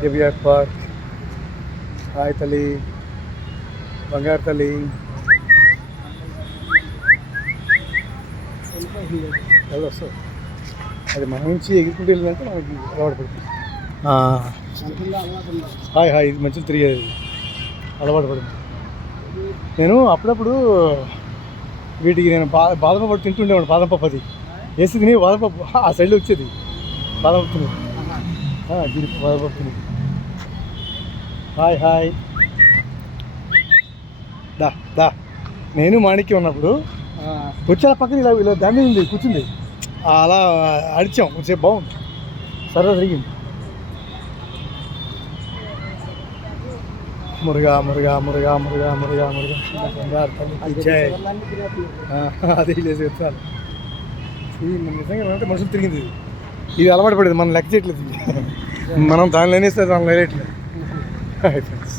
KBR park. Hi తల్లి, బంగారు తల్లి. వస్తావు అది మన నుంచి ఎగురుకుంటూ వెళ్ళిందంటే మనకి అలవాటు పడుతుంది. హాయ్ హాయ్, ఇది మంచిగా తిరిగేది, అలవాటు పడుతుంది. నేను అప్పుడప్పుడు వీటికి నేను బాదం పప్పు తింటుండేవాడు. బాదం పప్పు అది వేసి తిని బాదం పప్పు ఆ సైడ్లో వచ్చేది. బాదం పప్పు తిని బాదం పప్పు తిని. హాయ్ హాయ్, దా దా. నేను మాణిక్యం ఉన్నప్పుడు వచ్చి పక్కన ఇలా ఇలా దాని ఉంది కూర్చుంది, అలా అడిచాం కొంచెంసేపు, బాగుంది, సరదా తిరిగింది. మురుగా మురుగా మురుగా మురుగా మురుగా మురుగా అదే లేదు చెప్తాను. ఇది నిజంగా అంటే మనుషులు తిరిగింది. ఇది అలవాటు పడేది, మనం లెక్క చేయట్లేదు. మనం దానిలోనే ఇస్తే దాని లేట్లేదు. ఫ్రెండ్స్.